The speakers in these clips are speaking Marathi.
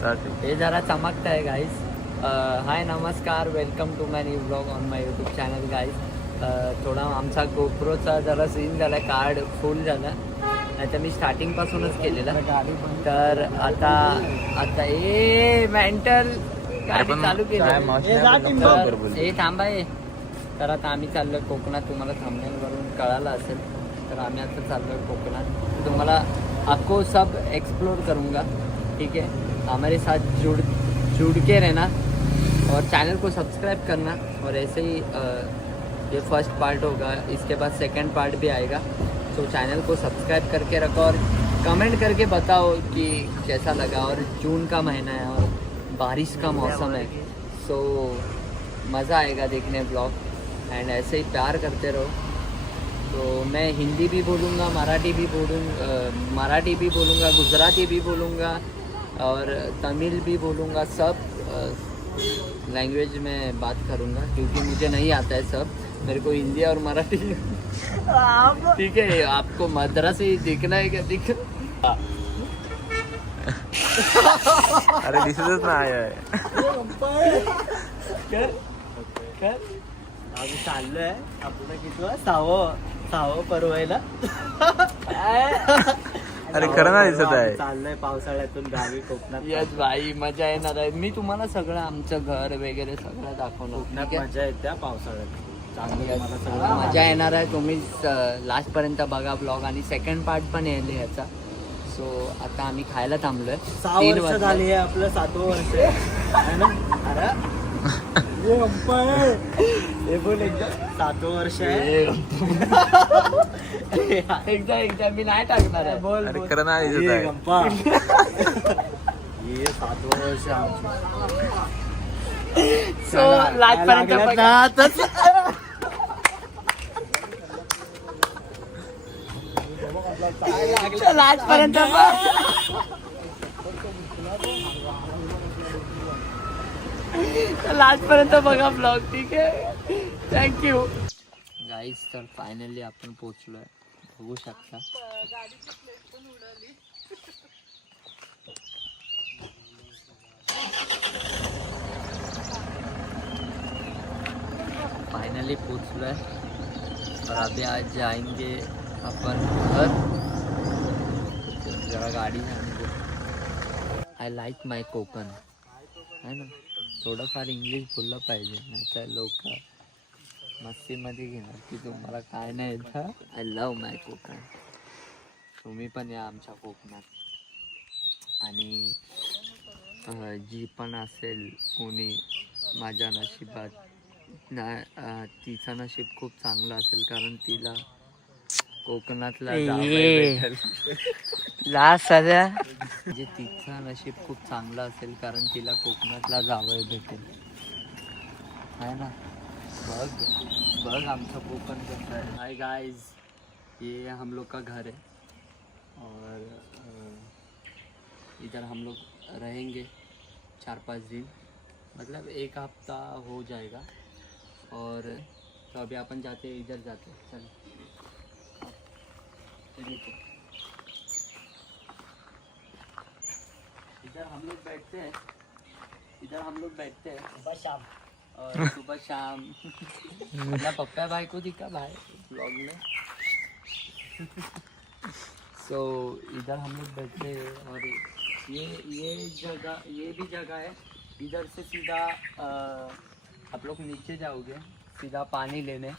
हे जरा चमकत आहे गाईज. हाय नमस्कार, welcome to my new blog on my YouTube channel guys. थोडा आमचा गोप्रोचा जरा सीन झाला, कार्ड फुल झाला, नाही तर मी स्टार्टिंगपासूनच केलेला. तर आता ए मेंटल गाडी चालू केली. हे थांबा हे. तर आता आम्ही चाललोय कोकणात. तुम्हाला थांबण्यावरून कळालं असेल. तर आम्ही आता चाललोय कोकणात. तुम्हाला आपको सब एक्सप्लोर करूँगा, ठीक है. हमारे साथ जुड़ के रहना और चैनल को सब्सक्राइब करना. और ऐसे ही ये फर्स्ट पार्ट होगा, इसके बाद सेकंड पार्ट भी आएगा. तो चैनल को सब्सक्राइब करके रखो और कमेंट करके बताओ कि कैसा लगा. और जून का महीना है और बारिश का मौसम है, सो मज़ा आएगा देखने ब्लॉग. एंड ऐसे ही प्यार करते रहो. तो मैं हिंदी भी बोलूँगा, मराठी भी बोलूँगा, गुजराती भी बोलूँगा और तमिल भी बोलूँगा. सब लैंग्वेज में बात करूँगा क्योंकि मुझे नहीं आता है सब. मेरे को हिंदी और मराठी ठीक है. आपको मद्रासी दिखना है क्या? दिख अरे दिसतच नाही आहे. आम्ही चाललोय आपलं किती सहावं परवायला. अरे खरं नाही दिसत आहे. चाललंय पावसाळ्यातून गावी कोकणात. यस भाई, मजा येणार आहे. मी तुम्हाला सगळं आमचं घर वगैरे सगळं दाखवणार. कोकणात मजा येते पावसाळ्यात. चांगलं मला सगळं मजा येणार आहे. तुम्ही लास्ट पर्यंत बघा ब्लॉग. आणि सेकंड पार्ट पण येईल ह्याचा. सो आता आम्ही खायला थांबलोय. 6 वर्ष झाली आहे आपलं 7वं वर्ष आहे ना. अरे हे बोल एकदा 7वं वर्ष आहे. एकदा मी नाही टाकणार आहे. बोल अरे खरं नाही दिसत ये आहे. गप्पा. हे 7वं वर्ष आमचं. सो लास्ट पर्यंत बघा. लास्ट पर्यंत लास्ट पर्यंत बघा ब्लॉग, ठीक आहे. Thank you guys. तर फायनली आपण पोचलोय, बघू शकता. फाइनली पहुँचलोय और अभी आज जाएंगे अपन घर. जरा गाडी जाने दो. आय लाईक माय कोकण, है ना. थोडंफार इंग्लिश बोललं पाहिजे, नाही तर लोक मस्तीमध्ये घेणार की तुम्हाला काय नाही येतं. आय लव्ह माय कोकण. तुम्ही पण या आमच्या कोकणात. आणि जी पण असेल कोणी माझ्या नशिबात तिचं नशीब खूप चांगलं असेल, कारण तिला कोकणातला भेटेल. म्हणजे तिचं नशीब खूप चांगलं असेल कारण तिला कोकणातला जावं भेटेल, है ना. बघ आमचं कोकण कसं आहे. हाय गाइस, ये हम लोग का घर है और इधर हम लोग रहेंगे 4-5 दिन, मतलब 1 हफ्ता हो जाएगा. और तो अभी अपन जाते हैं, इधर जाते हैं. चलो इधर हम लोग बैठते हैं सुबह शाम. और सुबह शाम मतलब पप्पा भाई को दिखा भाई ब्लॉग में. सो इधर हम लोग बैठते हैं. और ये भी जगह है. इधर से सीधा आप लोग नीचे जाओगे, सीधा पानी लेने.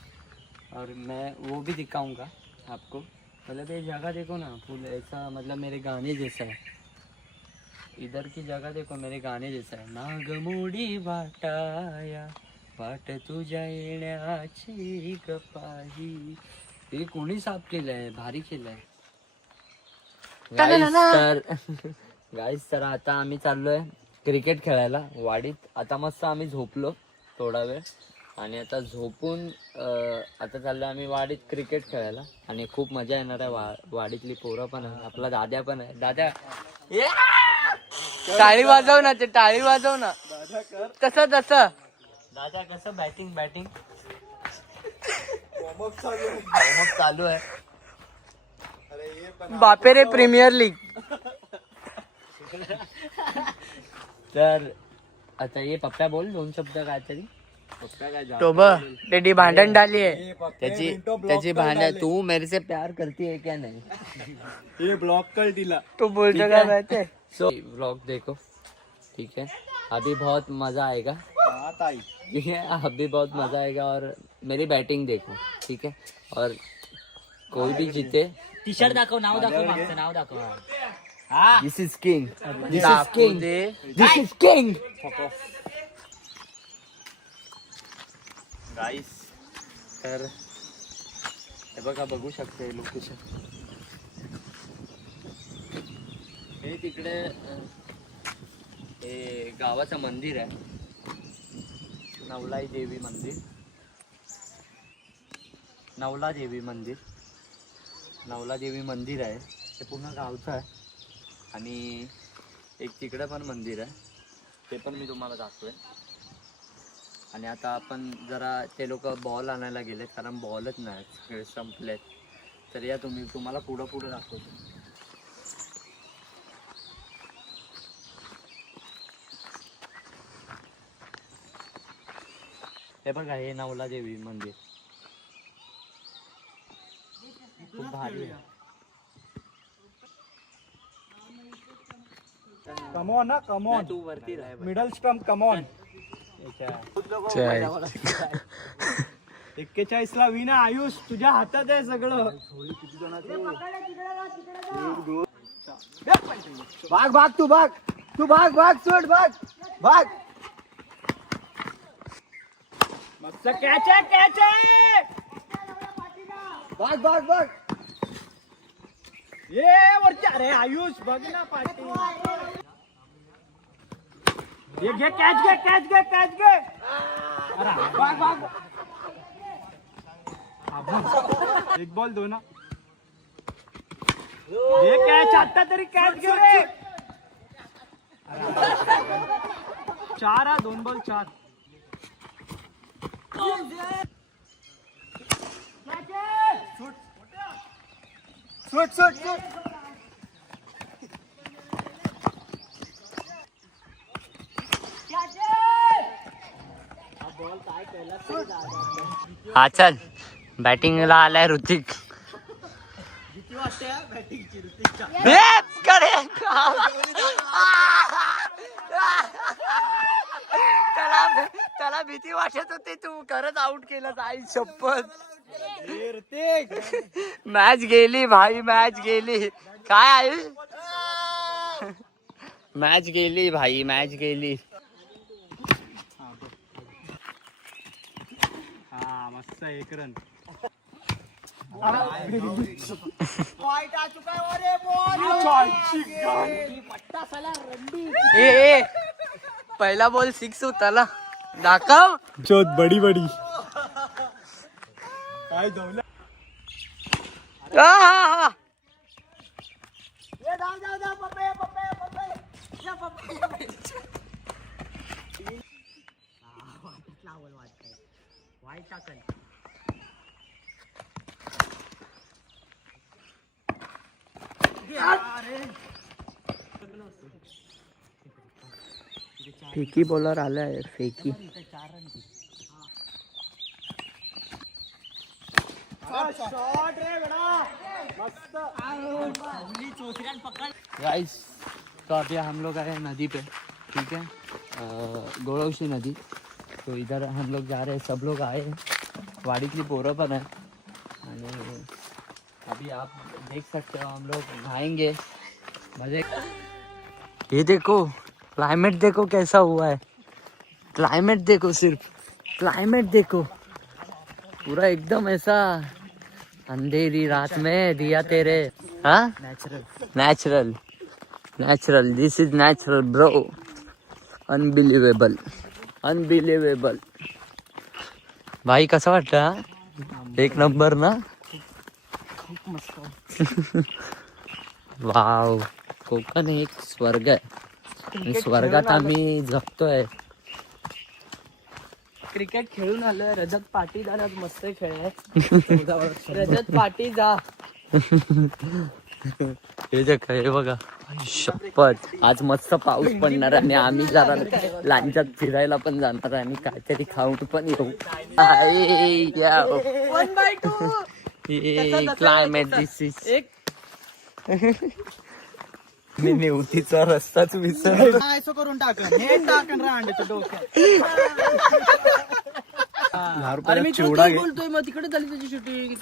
और मैं वो भी दिखाऊंगा आपको. मतलब ये जगह देखो ना, फुल ऐसा, मतलब मेरे गाने जैसा है. इधर की जगह देखो, मेरे गाने जैसा है. नागमोडी वाटाया वाट तुझ्या येण्याची गपाही. हे कोणी साफ केलंय, भारी केलंय गाईस. तर आता आम्ही चाललोय क्रिकेट खेळायला वाडीत. आता मस्त आम्ही झोपलो थोडा वेळ आणि आता झोपून आता चाललो आम्ही वाडीत क्रिकेट खेळायला. आणि खूप मजा येणार आहे. वाडीतली पोरं पण आहे, आपला दाद्या पण आहे. दाद्या टाळी वाजव ना, ते टाळी वाजव ना. तसं दादा कसं बॅटिंग चालू आहे. बापेरे प्रीमियर लीग. तर आता ये पप्पा बोल 2 शब्द काहीतरी. तो बेटी भांडण डाली है. त्याची भांडण. तू मेरे से प्यार करती है क्या नहीं? ये ब्लॉक कर दिला. तो बोलतो काय माहितीये. सो व्लॉग देखो, ठीक है. अभी बहुत मजा आएगा. ठीक है, अभी बहुत मजा आएगा. और मेरी बैटिंग देखो, ठीक है. और कोई भी जीते. टी शर्ट दाखव, नाव दाखव, मागचं नाव दाखव. This is king. This is king. This is king. Guys, तर हे बघा, बघू शकते लोकेशन. हे तिकडे हे गावाचं मंदिर आहे, नवलाई देवी मंदिर. नवला देवी मंदिर. नवला देवी मंदिर आहे ते पूर्ण गावचं आहे. आणि एक तिकडे पण मंदिर आहे, ते पण मी तुम्हाला दाखवेन. आणि आता आपण जरा ते लोक बॉल आणायला गेलेत, कारण बॉलच नाही, सगळे संपलेत. तर या तुम्हाला पुढं दाखवतो. हे बघा, हे नवला देवी मंदिर खूप भारी आहे. कमॉन ना, कमॉन. तू वरती राह. Middle stump, come on. 41 ला विना. आयुष, तुझ्या हातात आहे सगळं. भाग, तू भाग, सोड, भाग. मस्त कॅच आहे. भाग. ये वरच्या. अरे आयुष, बघ ना पाठी. ये घे, कॅच घे. अरे भाग. एक बॉल 2 ना. ये कॅच, आता तरी कॅच घे रे. 4 2 बॉल 4. शूट. हा चल, बॅटिंगला आलाय ऋतिक. किती वाजते बॅटिंगची ऋतिकच्या? त्याला भीती वाटत होती, तू खरंच आउट केलं. आई शपथ. मॅच गेली भाई, मॅच गेली. काय आयुष, मॅच गेली भाई, मॅच गेली. हा मस्त, 1 रन. ए पहिला बॉल 6 होता ना. दाखव. चोत बडी काय धावलं. फेकी बॉलर आलाय, फेकी. गाइस, तो अभी हम लोग आए नदी पे, ठीक है, गोळवशी नदी. तो इधर हम लोग जा रहे हैं, सब लोग आए हैं, वाडीतली पोरं पण है. आणि अभी आप देख सकते हो, हम लोग नहाएंगे. मजे. ये देखो, क्लाइमेट देखो कैसा हुआ है. क्लाइमेट देखो, सिर्फ क्लाइमेट देखो. पूरा एकदम ऐसा अंधेरी रात में दिया तेरे. हाँ, natural. This is natural bro. Unbelievable. भाई कसं वाटतं? एक नंबर ना. खूप मस्त. वाव, कोकण एक स्वर्ग आहे. स्वर्गात आम्ही जगतोय. क्रिकेट खेळून आलोय. रजत पाटीदार आज मस्त खेळलाय. रजत पाटी जा. हे जे काय, हे बघा, शपथ आज मस्त पाऊस पडणार आणि आम्ही जरा लांजात फिरायला पण जाणार आणि काहीतरी खाऊन पण येऊ. क्लायमेट दिस इज मी नेवतीचा रस्ताच विसरलो. असं करून टाकन हे टाकन रांडेचं डोक्यात. अरे मी बोलतोय मग तिकडे झाली त्याची शूटिंग.